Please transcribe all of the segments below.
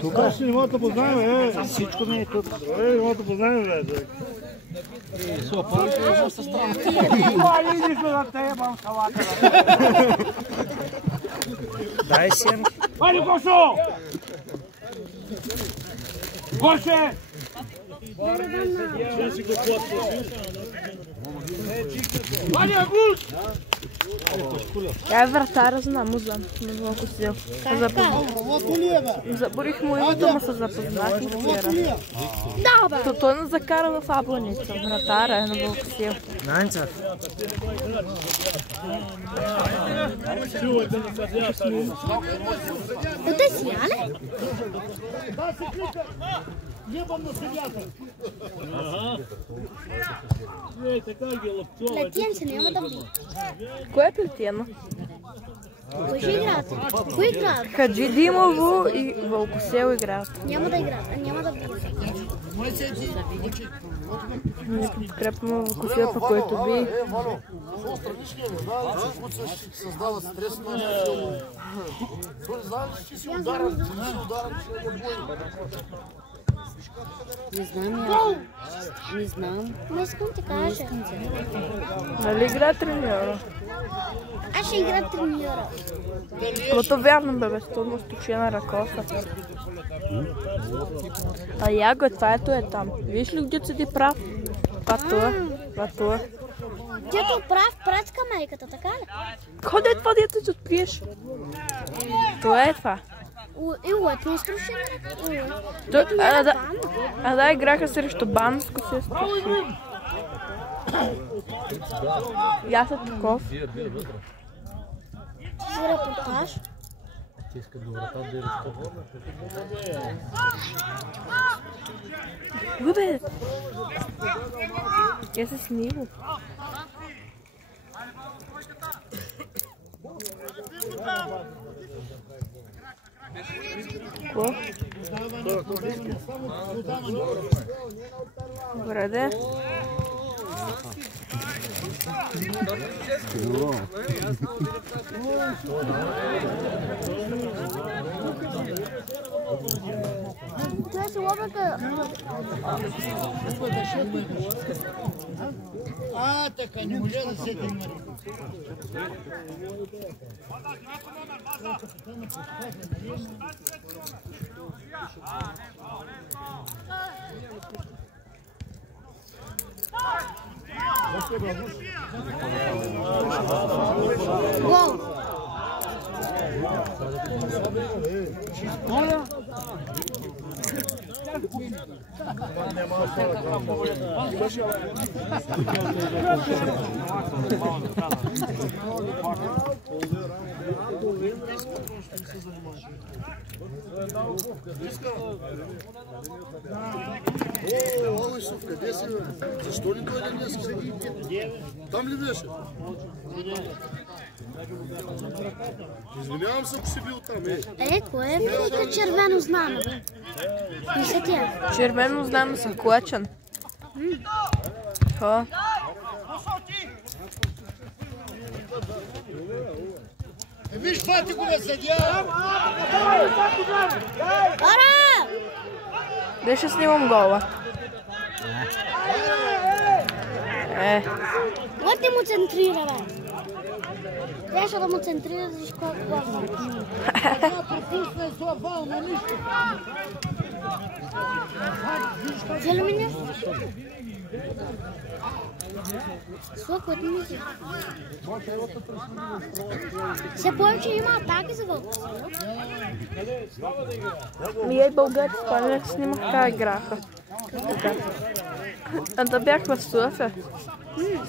Тук? Не мога да познаем, Всичко не е тук. Не мога да познаем, бе. Сопа, са странно. Дай семки. Али, Гошо! Гоше! Али, Агус! Я вратара знам, знам. Не мога да си заборих му името, ама се запознах и вчера. Да, бе! Той не закара в Абланица. Вратара е на Вълкосил. Нанца. Те си, але? Ебам на съдята! Плетен се няма да бие. Кое е Плетено? Кой ще играят? Кой играят? Хаджи Димово и Вълкосел играят. Няма да играят, няма да бият. Не подкрепяме Вълкосел, по който би. Какво странични не знаеш, които се създава стрес на силно. Знаеш, че си ударен, че Не знам. Не знам. Не искам ти кажа. Нали игра треньора? Аз ще игра треньора. Кото вярно, бебе, студно сточена ръкоса. А Яго, това ето е там. Виж ли где седи прав? Това това. Дето прав пред скамейката, така ли? Ходи това, дето се откриеш. Това е това. И лътно изтрушена ръка. А да, играха срещу Банско се струши. И аз съм таков. За репортаж. Бе! Я се снимам. Какво? Добре, де? Това си лобека. Така, не може да се димари. Гол! Олешов, къде си, бе? Защо не дойде днес? Там ли беше? Извинявам се, ако си бил там, Кое е велика червено знаме? Не са тя. Червено знаме съм клачен. Хо. Виж, фати го ме съдя! Ара! Де ще снимам гола? Вот ти му центрира, бе. Трябваше да му центрира, защото главно. Пропусне с овал на нищо. Взели ми нещо? Слухай, не ми си. Все повече има атаки за Вълкосил. Ние българи спомнях, снимах как играха. А да бях в София.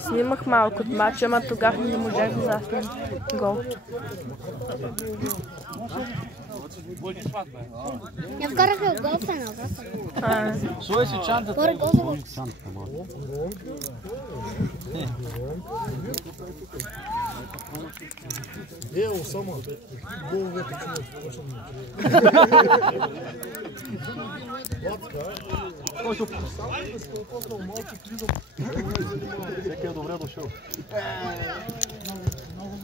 Снимах малко от матча, ама тогава не можах да заснем гол. Я вкараха гол в едно. Слой си чантата. Първи гол за Вълкосил. Осама, головете човек, точно. Който само да се отознал малки клизъм. Всеки е добре дошъл. Много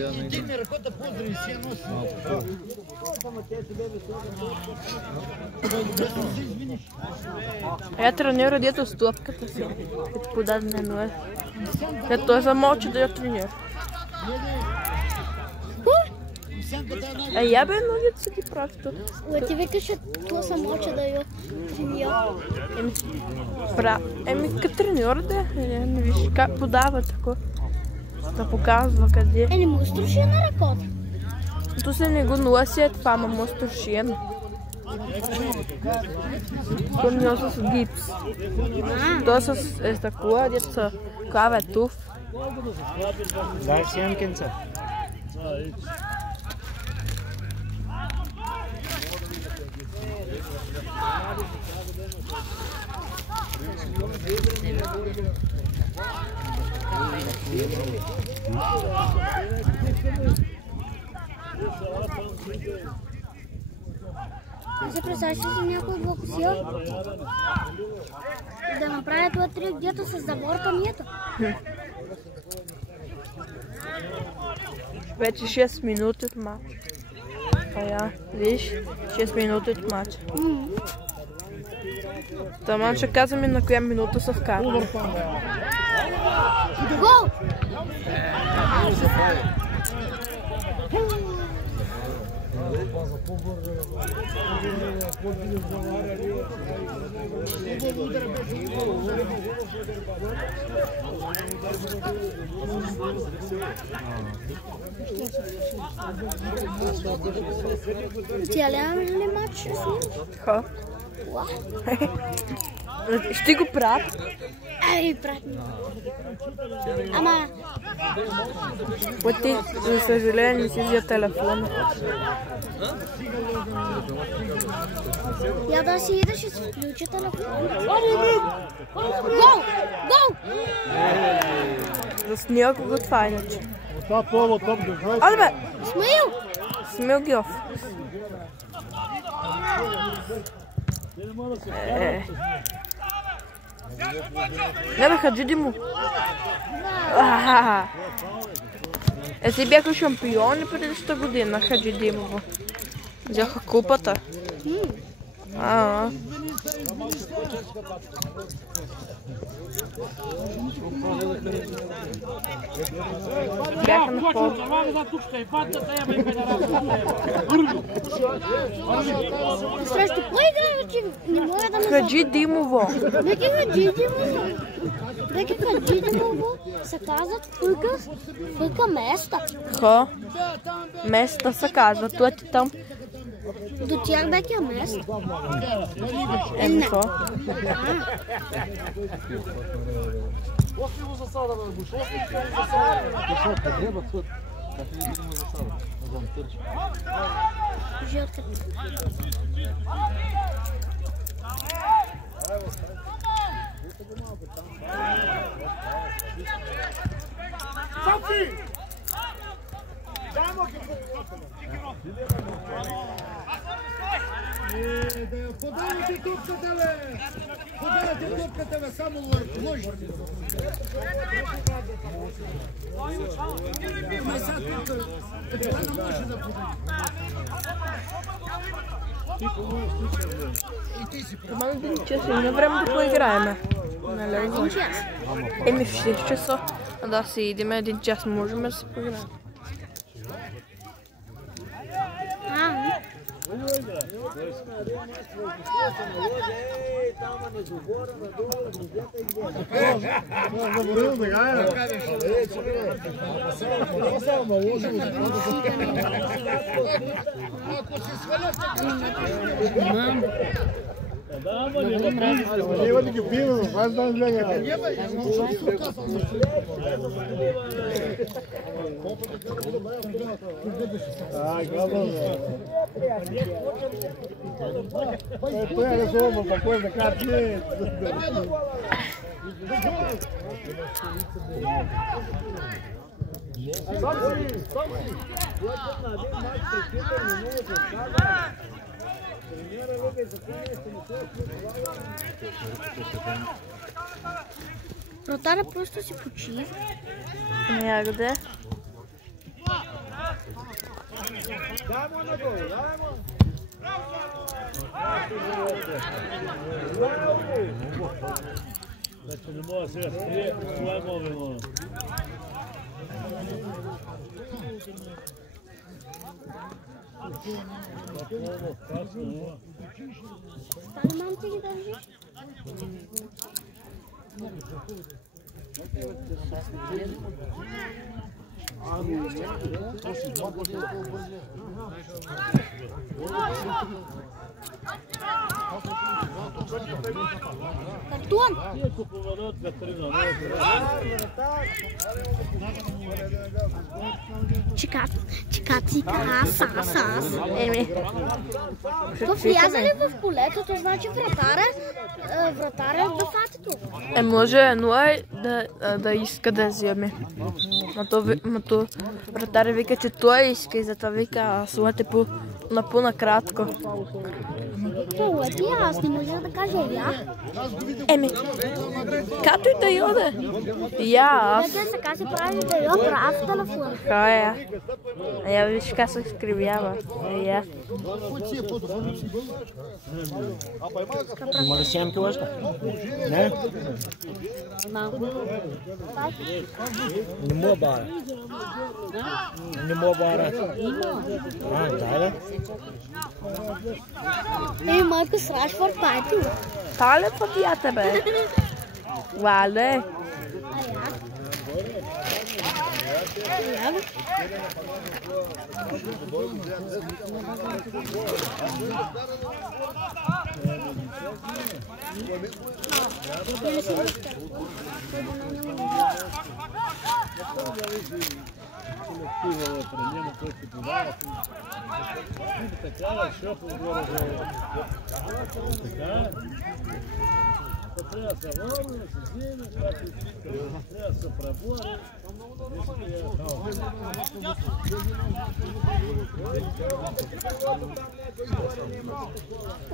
И дигни ръката, поздрави си, носи. Я тренира дето с топката си. Като подадне ноe. Да той замълчи да я тренира. Я бе ногите си ги прави тук. Ти викаш, че това съм мълча да я тренира. Като треньор да не виж как подава тако. Да показва къде. Не му струши на ръката. То се не го носи, това му струши. То не с гипс. То с такова, дето са клаветов. Дай си Емкинца. Се представяш ли си някой боксер да направя това трик, дето с заборка мието? Вече 6 минути от матч. Виж, 6 минути от матч. Таман ще казваме на коя минута са вкарали. Гол! Целият ли матч ще снимаш? Ха. Ще го правят? Ай, брат. Ама... Ти, за съжаление, не си взе телефона. Я да си идеш и си включи телефона. Гол! Гол! Заснял го това иначе. Това поло топ да знае. Айде бе! Смаил! Смил Гьов. Не бе, Хаджи му. Си бяха шампиони предишната година, Хаджи Димово. Взяха купата. Бяха на пол. Срещу кой играе, че не мога да ме... Хаджи Димово. Нека Хаджи Димово. Нека Хаджи Димово се казват Фуйка Места. Ха. Места се казва. Това ти там. До тях беки Места. Еми ха. Още го засада да будеш. Още го засада. Жълтка. Сапи! Подавайте топката, бе! Подавайте топката, бе! Само ложите. Това не може да подаде. Ама на един час има време да поиграем. Един час. Еми в 6 часа. Да си идем един час, можем да се поиграем. Ева да ги пием, аз да гледам. Той е разумно, какво да кажа. Вратаря просто си почива. Някъде. Dajmo na gol, dajmo. Znači ne mora sve strije, sve movimo. Stane mam ti ги държиш? Картон! Иако поворот ветрина, Чикаци, сас. То вляза ли в полето, то значи вратаря да фати това. Може Ной да иска да вземе. Но вратаря вика, че той иска и затова вика слате по-накратко. Това ти аз не можа да кажа я. Като и да йоде. Я, аз. Те сега се прави да я прав телефон. Кая. Я виж как се изкривява. Я. Има ли 7 килошка? Не? Не мога бара. Не мога бара. Да. Майко с Рашфорд пайти. Тале подията бе. Вале. Treba sa vorom, da se zime, treba sa prebore.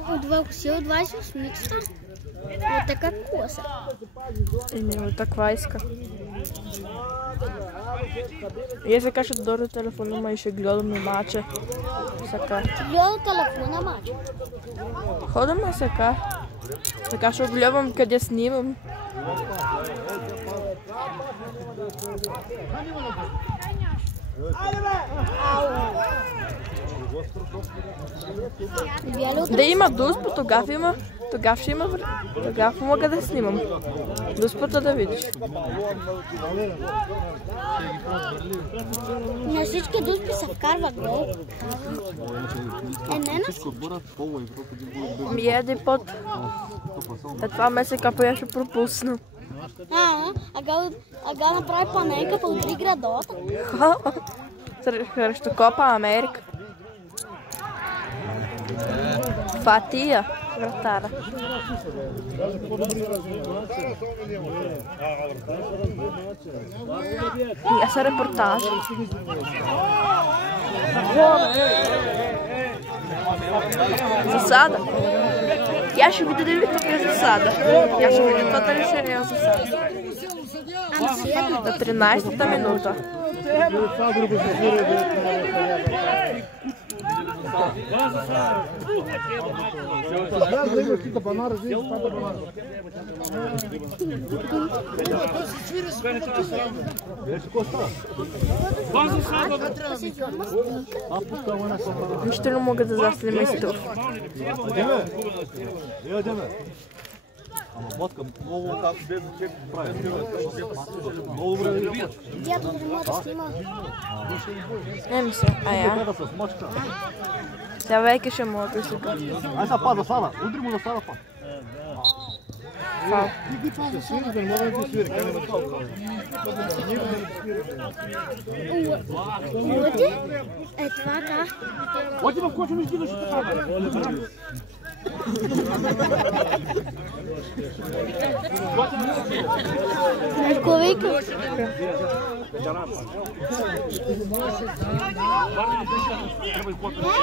От си от 28-ницата. От така коса. От таква иска. Я се каже до телефона, ма и ще гледаме мача. Сега. Гледа телефона мача. Ходим сега. Така ще гледам къде снимам. Да има дуспа, тогава ще има време. Тогава мога да снимам. Дуспата да видиш. На всички дуспи се вкарва гол. Не на всички. Еди под. Това месека я ще пропусна. Ага направи паненка по 3 градота. Срещу Копа Америка. Фатия, вратара. Я са репортаж. Засада. Я ще видя дали тук е засада. Я ще видя това дали ще е засада. На 13-та минута. Нищо не мога да заснем и тук. Ама ботка, много как без чек прави. Много добре да бият. Дядо не мога да снима. Еми се, я. Сега веки ще мога да сега. Ай сега пада сада, удри му на сада па. Фал. Оти? Е това да. Оти в кочо ми стигаш така. Какво вика?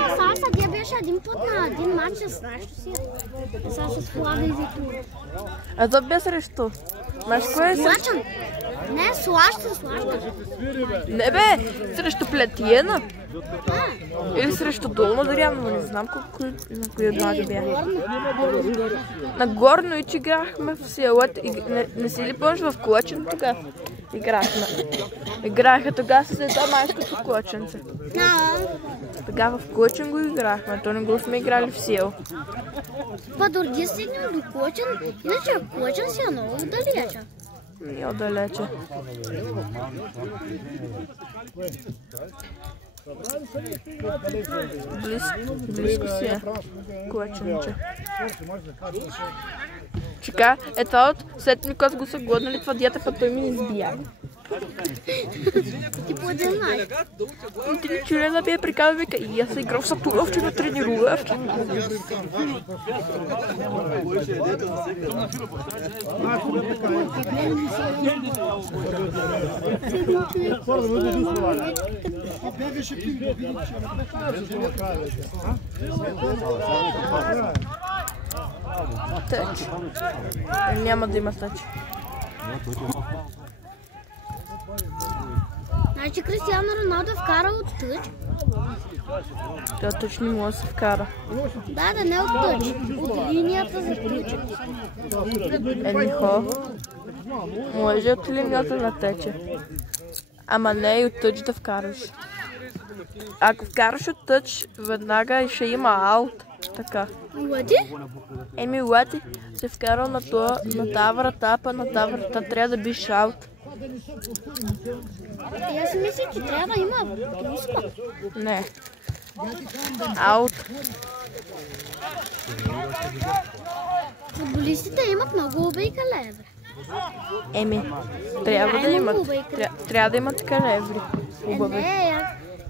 Сега съдия беше един път на един матч срещу си. Сега се слага и Витур. А то бе срещу? Знаеш кое е срещу? Не, слаща. Не бе, срещу Плетиена. Или срещу Долна Доряново, не знам на кои от двата бяха. На Горно и че играхме в селото. Не си ли помниш в Клочен тогава? Играха тогава с едно майското Клоченце. Тогава в Клочен го играхме, то не го сме играли в село. Па дори стигнем до Клочен, иначе Клочен си е много далече. Не отдалече. Близко си е. Клоченче. Чека, е това от след ми кос го са гладнали това диета, път той ми не избия. Ти по-де знаеш. Ти не чули да бие приказва, вика, и аз играл в Сатуровче на тренировъвче. Тъч. Няма да има тъч. Значи Кристиано Роналдо е вкарал от тъч. Той тъч не може да се вкара. Да, не от тъч. От линията за тъч. Енихо. Може от линията на тече. Ама не и от тъч да вкараш. Ако вкараш от тъч, веднага ще има аут. Така. Лади? Еми Лати се вкарал на тази врата, па на тази врата трябва да биш аут. Аз си мисля, че трябва да има близко. Не. Аут. Футболистите имат много убийка левре. Еми, трябва да имат. Трябва да имат калеври. Хубави. Не,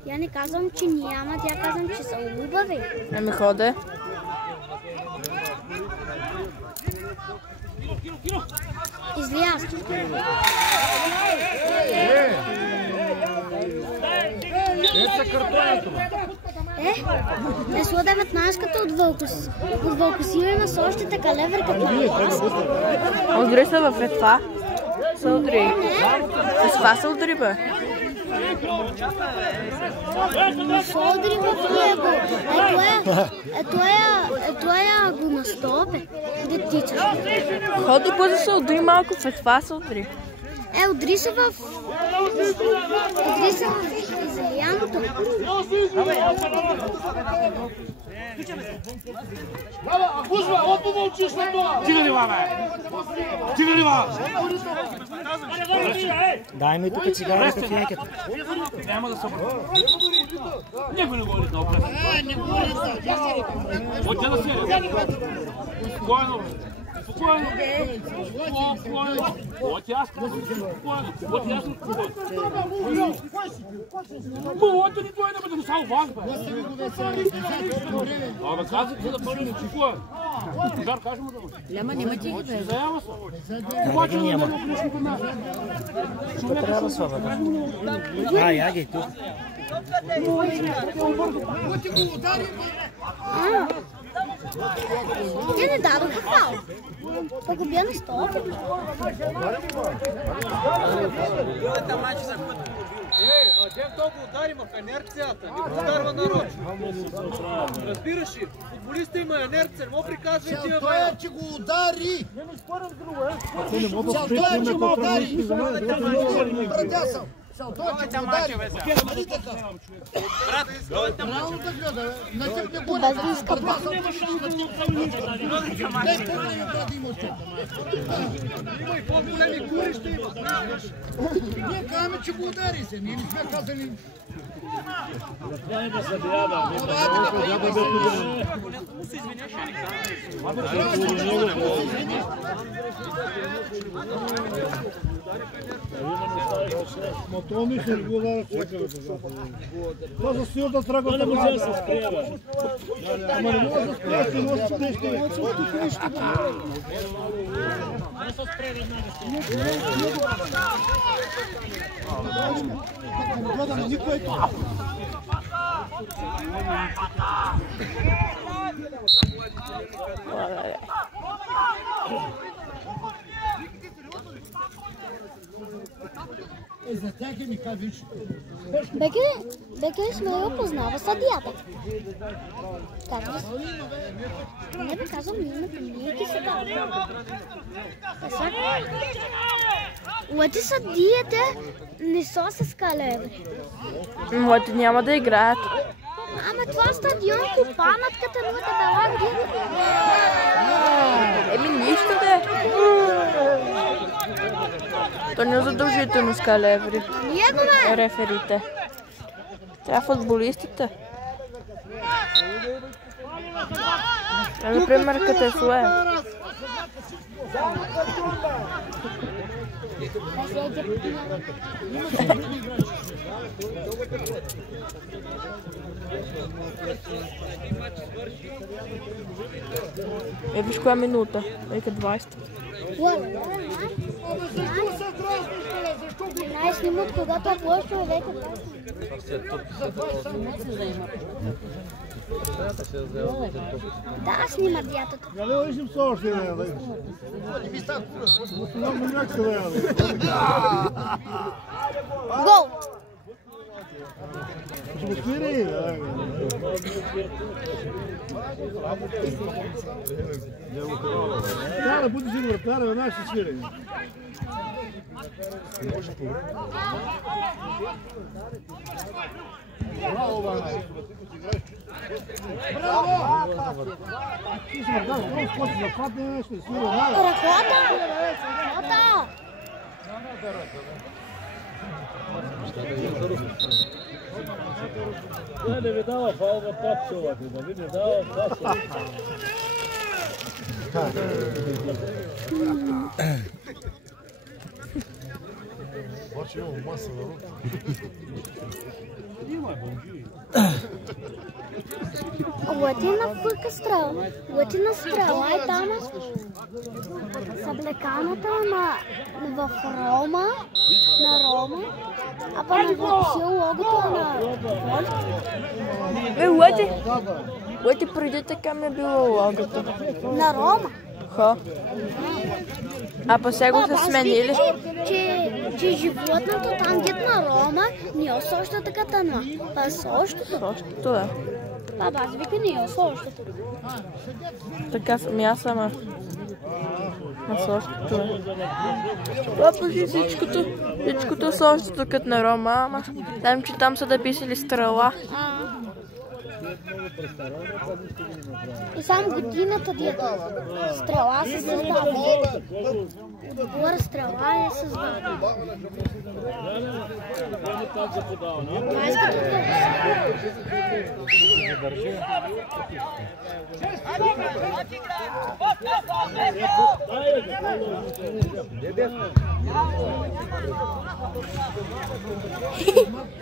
я не казвам, че нямат, я казвам, че са хубави. Еми ходе. Излияз. Сло 19-ката от Вълкосила има с още така левер като нас. Удри се в това. Се удри. С това се удри, бе. Се удри в него. Ето я го на стопе. Де тичаш. Ходи бързо се удри малко, в това се удри. Удри се в излияното. Акузва, опа мълчиш на това! Стига ли, бе! Стига ли, дай ми тук цигарите в някъде. Няма да се бъде. Никой не го литна опрес. Отде да седе. Спокойно. Спокойно. Спокойно. Вот ясно. Спокойно. Вот ясно. Вот ни той не бъде до само вас, бе. Абе, казах ти да бъде спокойно. Пожар, кажи му да бъде. Ляма, нема ти ги, бе. Заява се. Обаче не няма клюшното място. Що трябва да слаба, бе? Яги, тук. Те не дадоха фал. Та го бия на стоп. Дем то го удари в инерцията, не го ударва нарочно. Разбираш ли? Футболиста има инерция, не му приказва тия Той е, че го удари! Целта е, че го удари! Братя съм! Целта е, че го удари! Нали така? Трябва да гледа, на теб не бъде. Не, по-големи брат има тук. Има и по-големи кури ще има. Ние казваме, че го удари се, ние не сме казали... Ма това мисля ли го ударя всяка бе сега? Това за сила да тръгва да може да се сприе, бе. Ама не може да сприе, че може да сприе, ще не се тук нещо. Не се сприе веднага. Гледаме никой тук. Беке Исмаил познава съдията. Казва се. Не бе казвам името, Мики се казва. Лъти съдиите не са с калебри. Моите няма да играят. Ама това стадион Купанатката му да дала гидите. Еми нищо да е. То не е задължително с калебри. Реферите. Трябва футболистите. Например, като е Суе. Виж коя минута? Века 20. Не снимат, когато е площ човека. Да, снимат дятата. Галео, виждам се още не да. Много някак да я. Гол! Ще го свири. Кара, буди сигурно, кара, веднага ще свири. Браво, Вана! Браво! Ти си мърдаш, много скочи да падне, ще свири. Ръката! Ръката! Не ви дава фалва пак човек, да ви не дава пак. Обаче имам маса на руки. Латина пъка стрела. Латина стрела е там съблеканата в Рома, на Рома, а па на Ватсил логото на Вольт. Лъти преди така ми е било логото. На Рома. Ха. А па сега го са сменили. Че животното там дет на Рома не е същото като на. Па същото. Същото да. Баба, аз вика не е същото. Така съм аз сама. На същото е. Това почти всичкото същото като на Рома, ама знам, че там са да писали стрела. И само годината дето стрела се създава. Отгоре стрела е създава. Това е като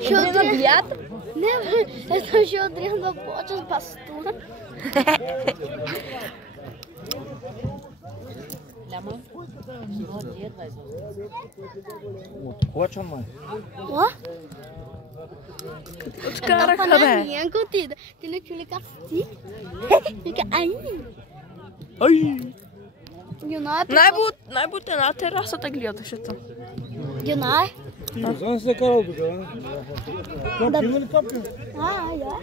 Ще забият? Не, ето ще отрям да почва с бастуна. Откочваме. О? Откараха, бе. бе. Янко ти не чули как си? Вика, ай. Юнай, Най-бутен на терасата гледаше там. Юнай. Ти не знам се карал тук, бе. Копи има ли копи? Я.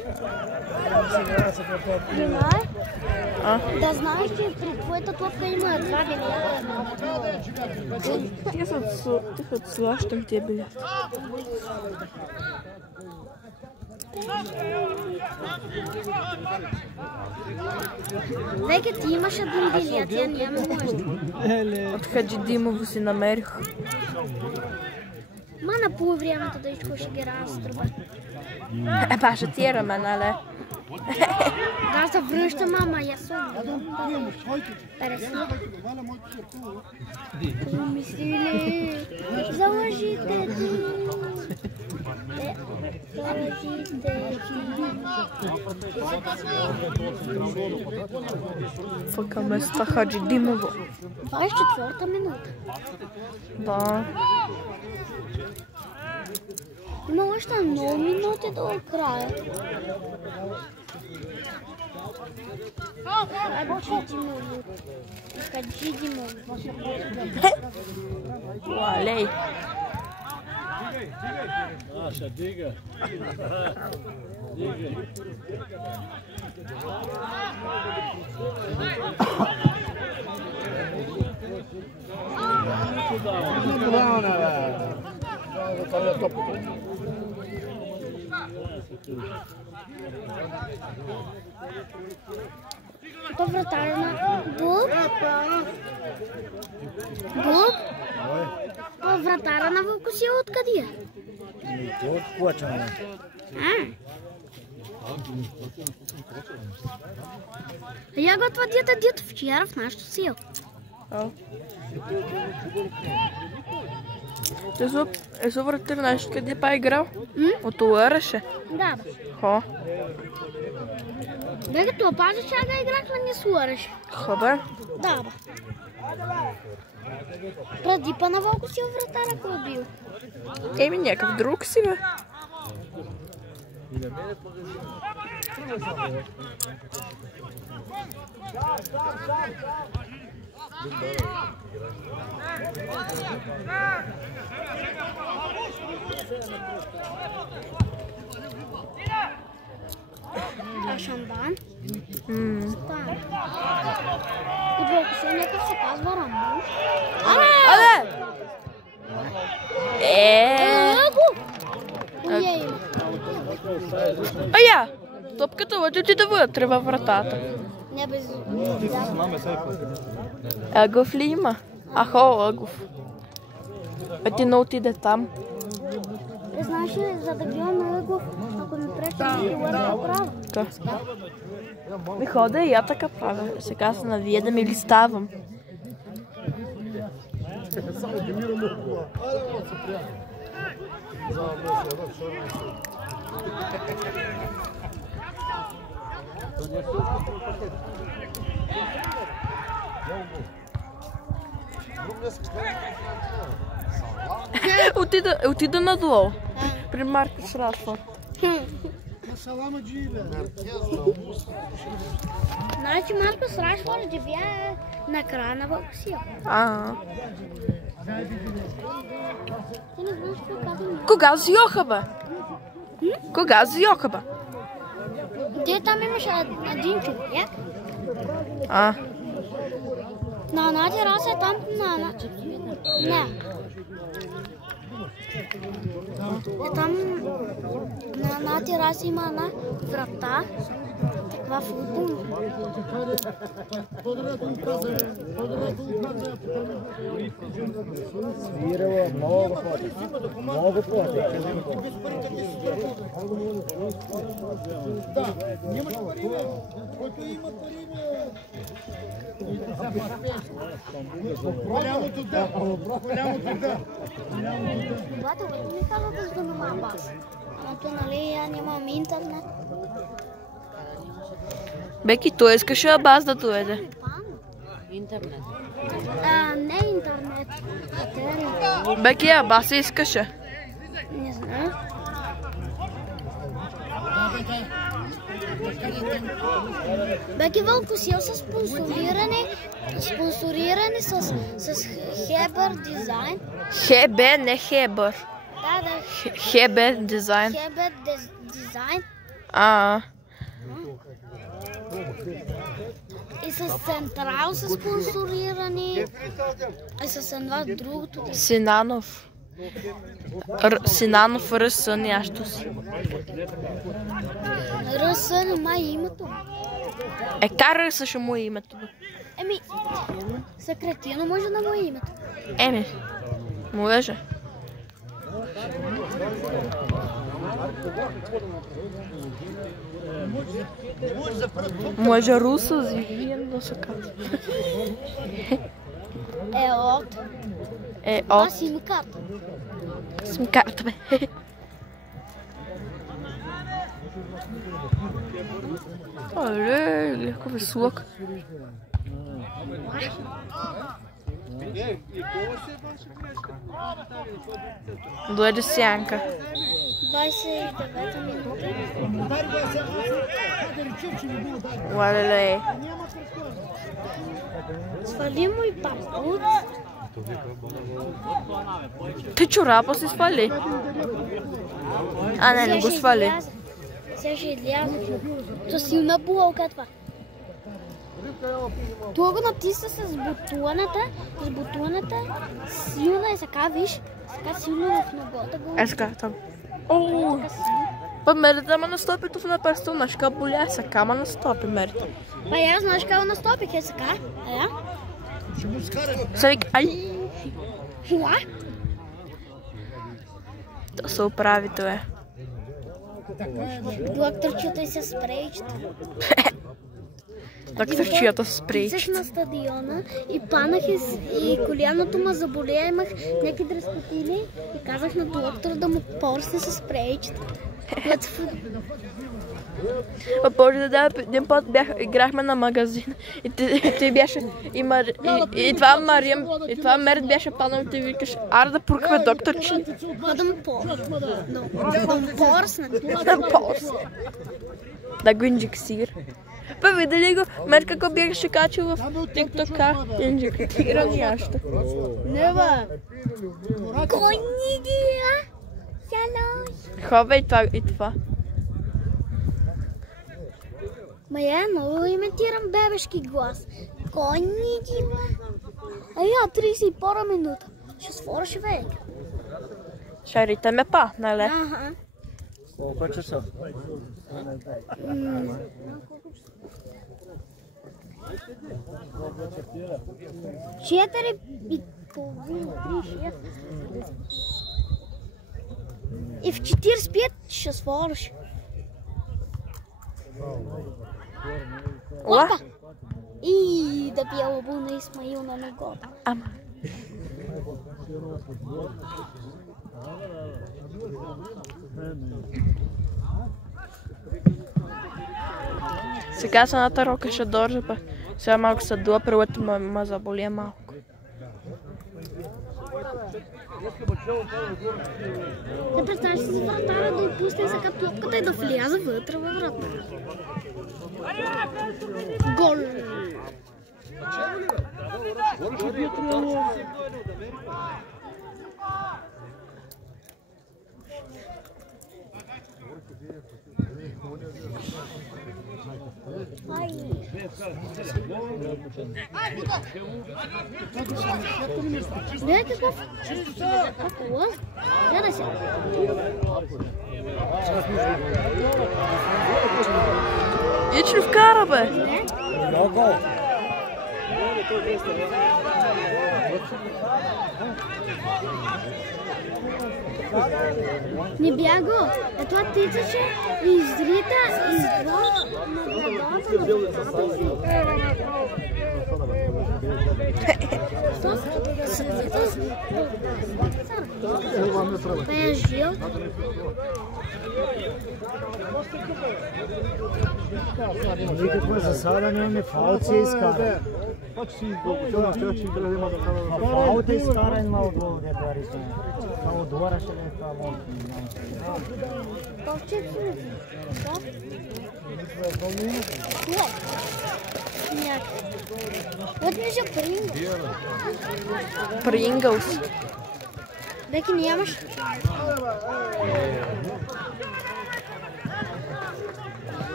Юнай. Да знаеш, че при твоята топка има два билета. Ти са отслащам тия билети. Веке ти имаш един билет, я няма още. От Хаджи Димово си намерих. Ма на полувремето да ичко ще ги разтръба. Баша тира ме, нали? Да се връща, мама, я съм. Помислили, заложите ти. Фъка места Хаджи Димово. 24-та минута. Да. Има още много минути до края. Уалей. Acha, diga. Diga. To wrotara na Bób? Bób? To wrotara na Вълкосил откъде е? От Куачана. Я готова дето вчера в нашото село. Eso вратар нещо къде па играл? От Уърше? Да, бе. Хо. Бе, като опаза, че да играх, но не слуареше. Хо, бе? Да, бе. Преди па на Вълкосил вратара, кой бил? Еми, някакъв друг си, бе. А Шамбан? Стан. От Вълкосил някакъв се казва Рамбон. Але! Ая! Топката отиде вътре във вратата. Не, без... Ъгъв ли има? Ахо, ъгъв. А ти не отиде там. Знаеш ли, за да гледам ъгъв, ако ми пречи да ги лърка права? Ми хода и я така правя. Сега се навиедам или ставам. Отида надолу. При Маркус Рашфорд. Значи Маркус Рашфорд живее на края на Вълкосил. Ти не знаеш какво казвам? Кога зиоха, бе? Кога зиоха, бе? Те там имаше един човек. На една тераса е там Не. Там на една тераса има една врата. Таква футболна. Свирала много пъти. Много пъти. Да, нямаш пари, бе. Който има пари, бе. Голямото да. Голямото да. Бате, като ми казва да сдома бас. Ама то, нали, я нямам интернет. Беки, той искаше Абаз да дойде. Интернет. Не интернет. Беки, Абаз искаше. Не знам. Беки Вълкосил са спонсорирани с Хебър дизайн. Хебе, не Хебър. Да. Хебе дизайн. Хебър дизайн. И с Централ са спонсорирани. И с едва другото. Синанов. Синанов Ръса нещо си. Ръса нема името. Ка Ръса ще му е името. Еми, Съкретино може да му е името. Еми, може. Може Руса Зивиен да се казва. От. От. Симката. Симката, бе. Оле, леко веслок. Дойде Сянка. 29 минути. Лалеле. Свали му и папут. Ти чорапа си свали? А, не го свали. Сега ще изляза. То силна булка това. Това го натисна с бутоната. Силна е така, виж. Така силно в ногата го. Така, там. Ооо. Па мерда ма настопи тук на пръста, знаеш ка боля, сега ма настопи мерда. Па я знаеш ка настопи, ке сега? Ая? Сега вика, ай. Хуа? То се оправи това. Докторчето и се спрейчета. Докторчето се спрейчета. Влизах на стадиона и панах и коляното ме заболя, имах някакви дръскотини и казах на доктора да му порсне с спрейчета. Боже, да, един път играхме на магазин и ти беше и това Мерт беше паднал и ти викаш, ара да пуркаме докторче. Да му порсне. Да го инжексира. Па видели го, Мерт како беше качил в тиктока, инжектира нещо. Не бе. Кони дия. Хова и това. Ма я много имитирам бебешки глас. Кони дива. А я 30 минута. Ще свориш век. Ще ритаме па, нали? Ага. Колко часа? 4:30, 3:06. И в 45 ще свориш. Опа! И да пия лабуна Исмаил на ногата. Ама. Сега с едната рока ще държа, па сега малко се дуа, прелето ме заболия малко. Не представяш си вратара да отпусне сега топката и да вляза вътре във врата. Гол! Гледай какъв? Какво? Гледай се. Ич ли вкара, бе? Много. Не бяго. Ето тичаше и изрита, издва на главата. Е жил. Никаква засада нямаме, фаут се изкара. Фаут е изкара и много долу де пари са. Само двора ще не това може. Вот миша Прингълс. Прингълс. Деки нямаш.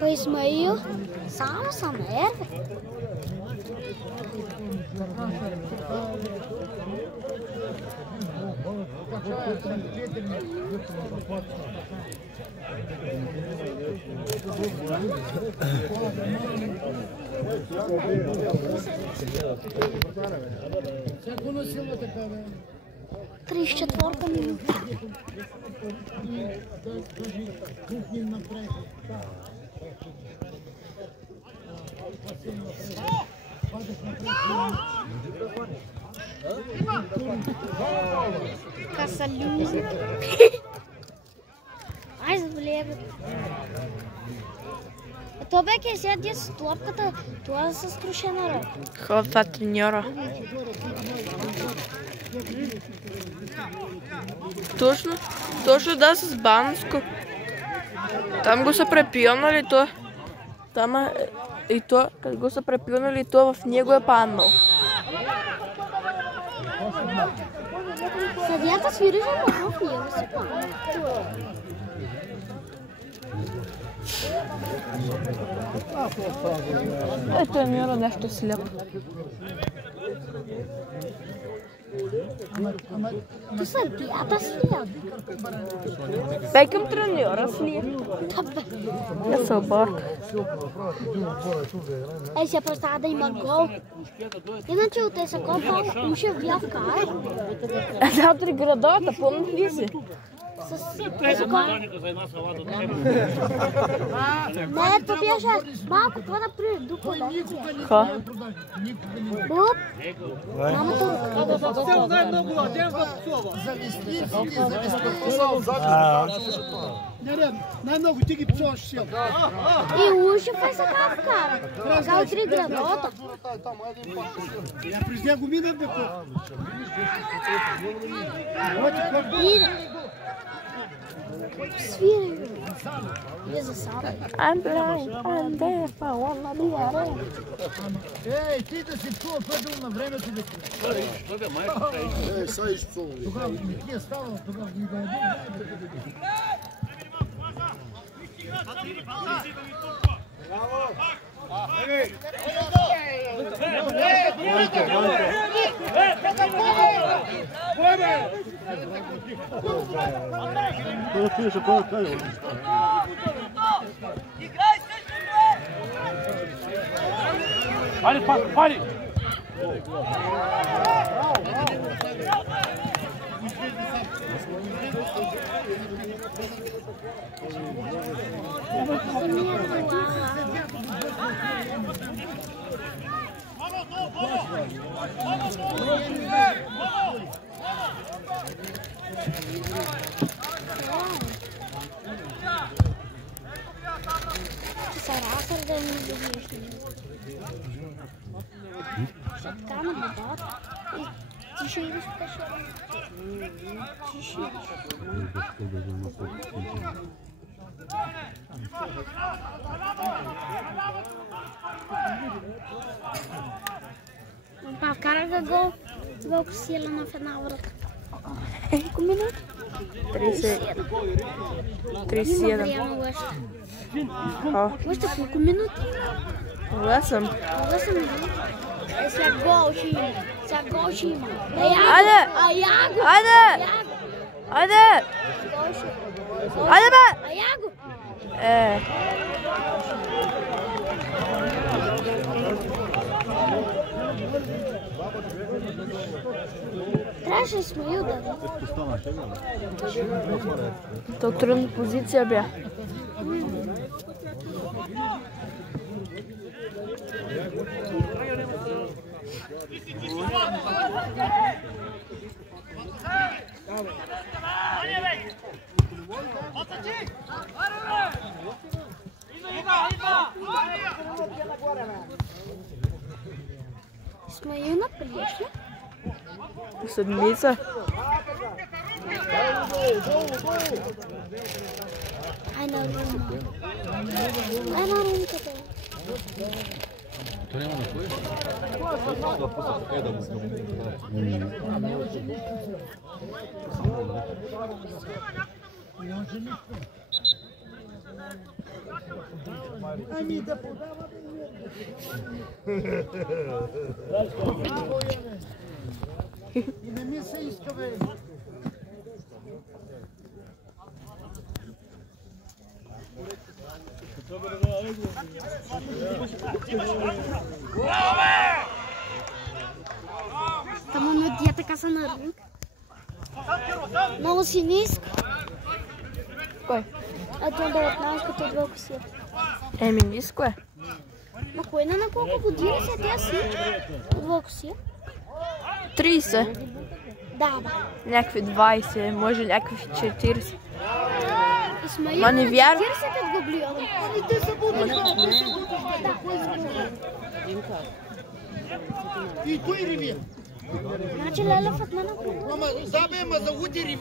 Па Исмаил, само са нерви. Три с четвърта минута. Касалюза. Ай, заболея. То бе седя с топката, това са струшена ръка. Това треньора. Точно да, с Банско. Там го са препионали то. Там И то, като го са преплюнали, то в него е паднал. Съдията свири за в него си падна. Ето е мира нещо слеп. То съдията след. Пекам треньора след. Я се обърка. Ей, се представя да има гол. Иначе от esa кофа уше вля в кай. Завтра градовата, помнят ли си? Не, то беше малко това да предуполя. Ха? Буп. Мамата рука. Все най-много ладен в Псова. Най-много ти ги псуваш сил. И уше фай са как вкара. Така от три градовата. Я през него минам беко. Свирай. Не засада. I'm blind, I'm deaf, I wanna be a ray. Ей, ти да си чува предел на времето да ти. Ей, са иш псово. Тогава не ти е ставало, тогава ни да един. Пали, пали! Сарасър да ни завиеш. Шатка на водата и ти ще идиш пешо. Ти ще па вкараха гол Вълко Силена в една врата. Колко минути? 37. Още колко минути? 8. 8 минути. Сега гол ще има. Сега гол ще има. Айде! Аяго! Айде! Айде! Гол ще Айде бе! Аяго! Трябваше да сме ю да. То трудна позиция бе. Сме ю напрежли? Седмица. Ай на рума. Ай на румката. То няма на кой? Да пусна така и да му Ами да подава. И не ми се иска, бе. Тамо на диета каса на рънк. Много си ниск. Кой? А то да отнанската от Вълко Силена. Еми ниско е. Ма кой на колко години са тя си? От Вълко Силена? 30. Да. Някакви 20, може някакви 40. И сме Ма не вярвам. 40 като го гледам. Ами те са будни. И той риви. Значи Леля Фатмана. Ама, да бе, ма за утири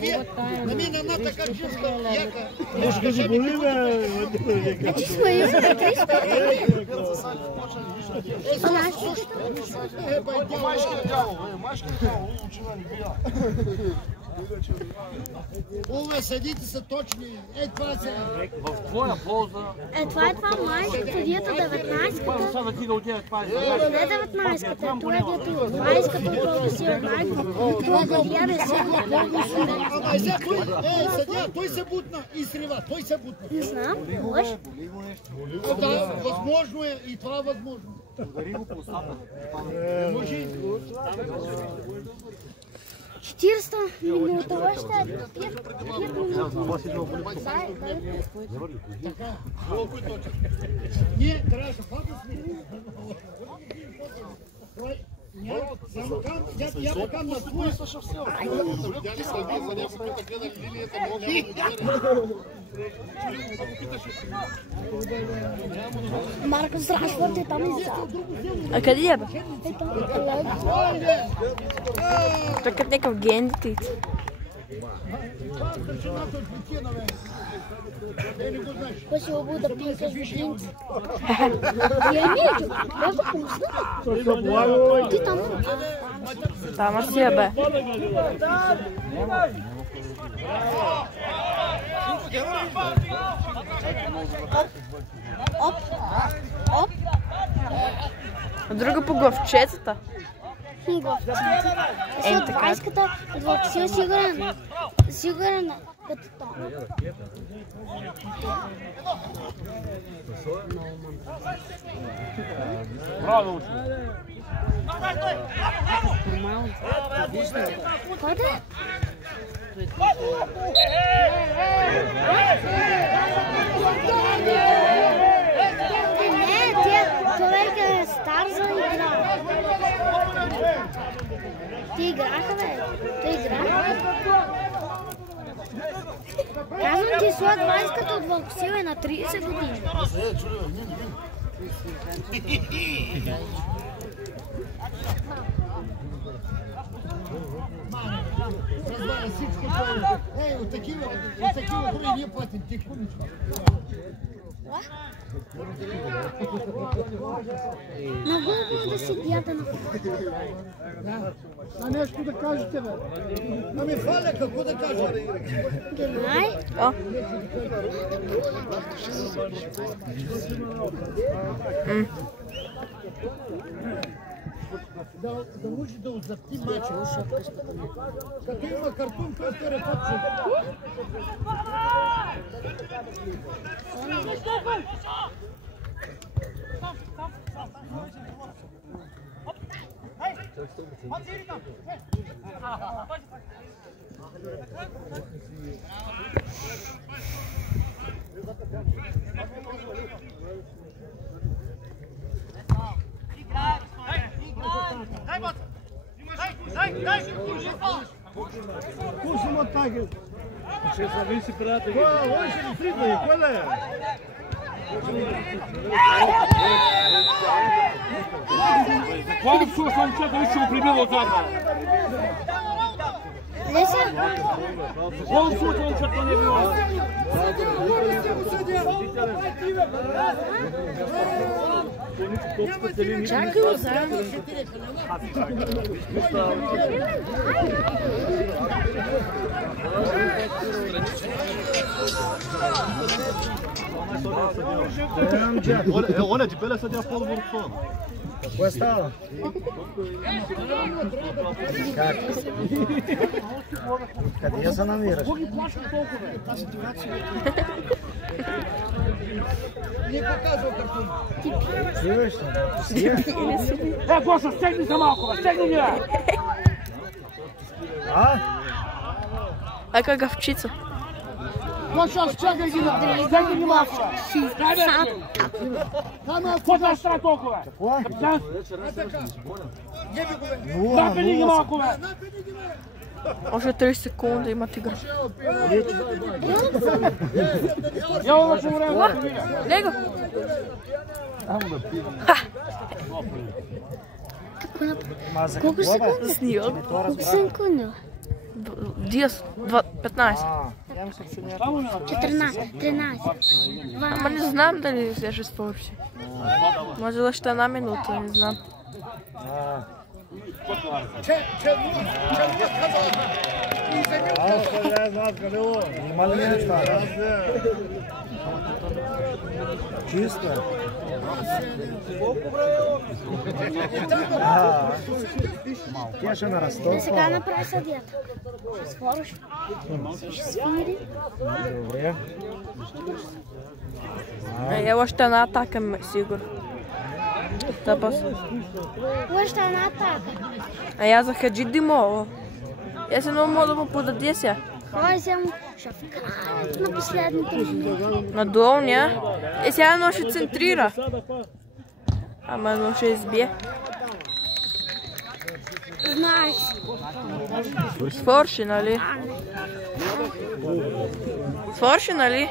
вие. На мен една така жинска яка. Може да боли, бе. Значи сме и за 300. Машкин дявол, учена не бия. Ове, съдите са точни. Това се... В твоя полза... Това е това майската, съдията 19-ката. Сега да ти да отиде това Не 19-ката, това е дето 20-ката, това си от майко. Това съдия да се... Ама съдия, той се бутна и срива, Не знам, лъж. Да, възможно е и това е възможно. Може. 40 минута, още 5 минути. Ние трябва да сме. Я пока на твоя слушав все. Маркус Рашфорд е там и за. А къде е, бе? Чакат някакъв гендитит. Кой си обул да пинкаш бутинци? Я мечу, бе го пусна. Ти там. Тама си е, бе. Оп, оп. Друга по главчетата. Главчетата. След 20-ката, си сигурен. Сигурен като това. Браво, учено. Къде? Не, човек е стар за игра. Ти играха, бе? Той играха? Казвам ти, след 20-ката от Вълкосил е на 30 години. Разваля всичко това. От такива хубави ние платим тихоничко. Много е да си дията на А нещо да кажете, бе. Ами Фаля, какво да кажа? Генай? О. Да може да озапти мача. Като има картун, той ще репачва. Пушимо таги. Ще зависи, приятели. Кой ще ни сридва? Кой да е? Какво да чуваш момчета, виж, че го прибил отзадна? Леся? Какво да чуваш момчета, не е било? Чакай го за. Оля, ти пеле съдя в по-добър сон. Кое става? Как? Къде се намираш? Не показва картун. Чуеш ли? Гоша, стегни се малко, стегни ги! А как гавчица? Гоша, стегни ги малко. Какво да стара толкова? Какво? Капитан? Нула, Напени ги малко, бе! Още 30 секунди имат игра. Ело да ще време да се видя. Лего! Колко секунди? Сниот. Колко секунди? 10, 15. 14, 13, Ама не знам дали се ще свърши. Може още една минута, не знам. Има ли неща? Чисто. Тя ще нарастопа. Сега направи съдията. Ще свориш. Ще свири. Добре. Още една атака, сигурно. Още една атака. А я за Хаджи Димово. Я се много мога да му подаде сега. Кой се му ще вкарат на последните минути. На долния. Сега едно ще центрира. Ама едно ще избие. Знаеш. Свърши, нали? Свърши, нали?